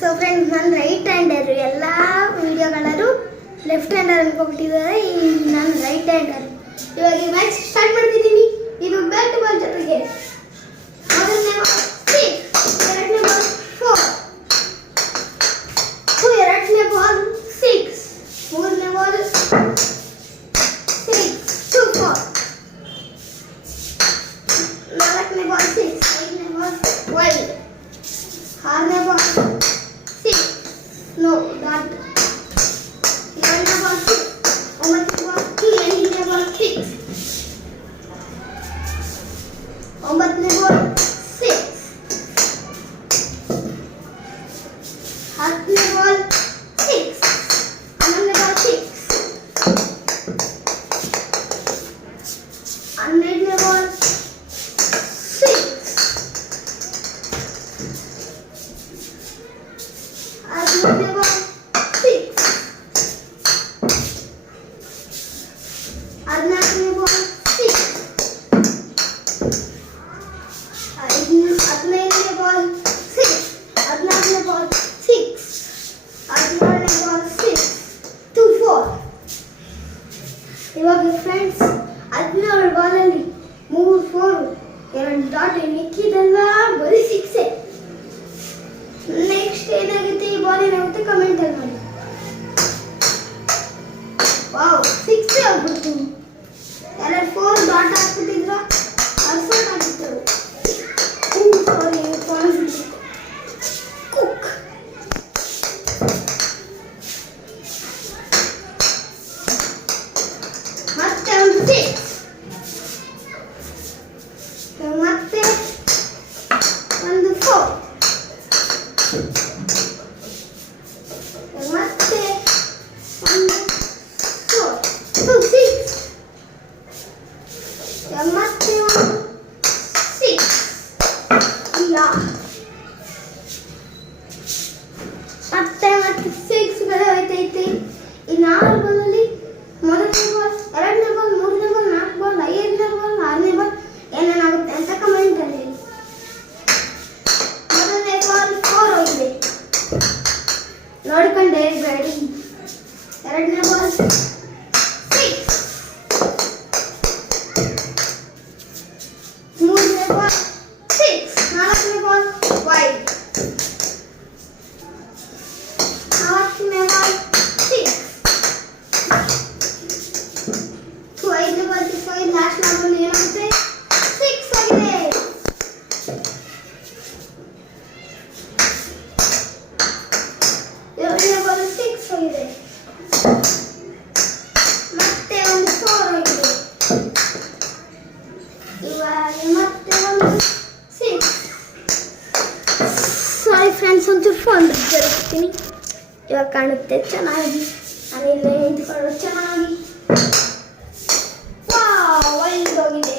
So friends, ನಾನು right ಹ್ಯಾಂಡರು. ಎಲ್ಲ ವಿಡಿಯೋಗಳಲ್ಲೂ left hander ಅನ್ಕೊಂಡ್ಬಿಟ್ಟಿದ್ದಾರೆ. ನಾನು ರೈಟ್ ಹ್ಯಾಂಡರು. ಇವಾಗ ಈ ಮ್ಯಾಚ್ ಸ್ಟಾರ್ಟ್ ಮಾಡ್ತಿದ್ದೀನಿ. ಇದು ಬ್ಯಾಟ್ ಬಾಲ್ ಜೊತೆಗೆ ಮೊದಲನೇ ಬಾಲ್ 6, ಎರಡನೇ ಬಾಲ್ 4, ಎರಡನೇ ಬಾಲ್ 6, ಮೂರನೇ ಬಾಲ್ 6, 2, 4, ನಾಲ್ಕನೇ ಬಾಲ್ 6, ಐದನೇ ಬಾಲ್ 5, ಆರನೇ ball no, that. Nine about 6. Almost about 2 and he about 6. Almost about 6. Half about 6. Another about 6. Another about 6. Another about 6. Another about 6. Another about 6. Another about 6. Another about 6. 2, 4. ಇವಾಗ friends 16 ಬಾಲಲ್ಲಿ 3, 4, 2 dot ಮಿಕ್ಕಿದೆಲ್ಲ ಬರೀ 6. Next ಏನಾಗುತ್ತೆ ಈ ball ಏನಾಗುತ್ತೆ comment ಅಲ್ಲಿ ಮಾಡಿ. Wow, 6 ಆಗ್ಬಿಡ್ತು. ಯಾರು 4 dot ಹಾಕ್ಬಿಟ್ಟಿದ್ರ ಅರ್ಸೋಟ್ ಆಗಿತ್ತು. ಸಾರಿ, ಕಾನ್ಫಿಡೆಂಟ್ ಕುಕ್. ಮತ್ತೆ ಒಂದು 6. ಮತ್ತೆ ಒಂದು 4. ಮತ್ತೆ ಒಂದು 4, 2, 6. ಮತ್ತೆ ಒಂದು 6. ಯಾ ಮತ್ತೆ 6 ಗಳು ಹೋಯ್ತೈತಿ. ಈ 4 ಬಾಲಲ್ಲಿ ಮೊದಲನೇ ಬಾಲ್, ಎರಡನೇ ಬಾಲ್, ಮೂರನೇ ಬಾಲ್, 4 ಬಾಲ್, ಐದನೇ ಬಾಲ್, ಆರನೇ ಬಾಲ್ ಏನೇನಾಗುತ್ತೆ ಅಂತ ಕಮೆಂಟ್ ಅಲ್ಲಿ. ಮೊದಲನೇ ಬಾಲ್ 4 ಹೋಗಿದೆ, ನೋಡ್ಕೊಂಡೆ ಬೇಡಿ. ಎರಡನೇ ಬಾಲ್ 6, ಮೂರನೇ ಬಾಲ್ 6, ನಾಲ್ಕನೇ ಬಾಲ್ 5, ನಾಲ್ಕನೇ ಬಾಲ್ 6, ಐದನೇ ಬಾಲ್ 5, ಲಾಸ್ಟ್ ಬಾಲ್ ಏನಾಗುತ್ತೆ 6 ಆಗಿದೆ. ಏಳನೇ ಬಾಲ್ 6 ಆಗಿದೆ. ಮತ್ತೆ ಒಂದು 4 ಆಗಿದೆ. ಇವಾಗ ಮತ್ತೆ ಒಂದು 6. ಸಾರಿ ಫ್ರೆಂಡ್ಸ್, ಒಂಚೂರು ಫೋನ್ ಜರುಗ್ತೀನಿ. ಇವಾಗ ಕಾಣುತ್ತೆ ಚೆನ್ನಾಗಿ. ನಾನಿಲ್ಲೇ ನಿಂತ್ಕೊಳ್ಳೋದು ಚೆನ್ನಾಗಿ. ವಾವ್, ಒಳ್ಳೆ ಹೋಗಿದೆ.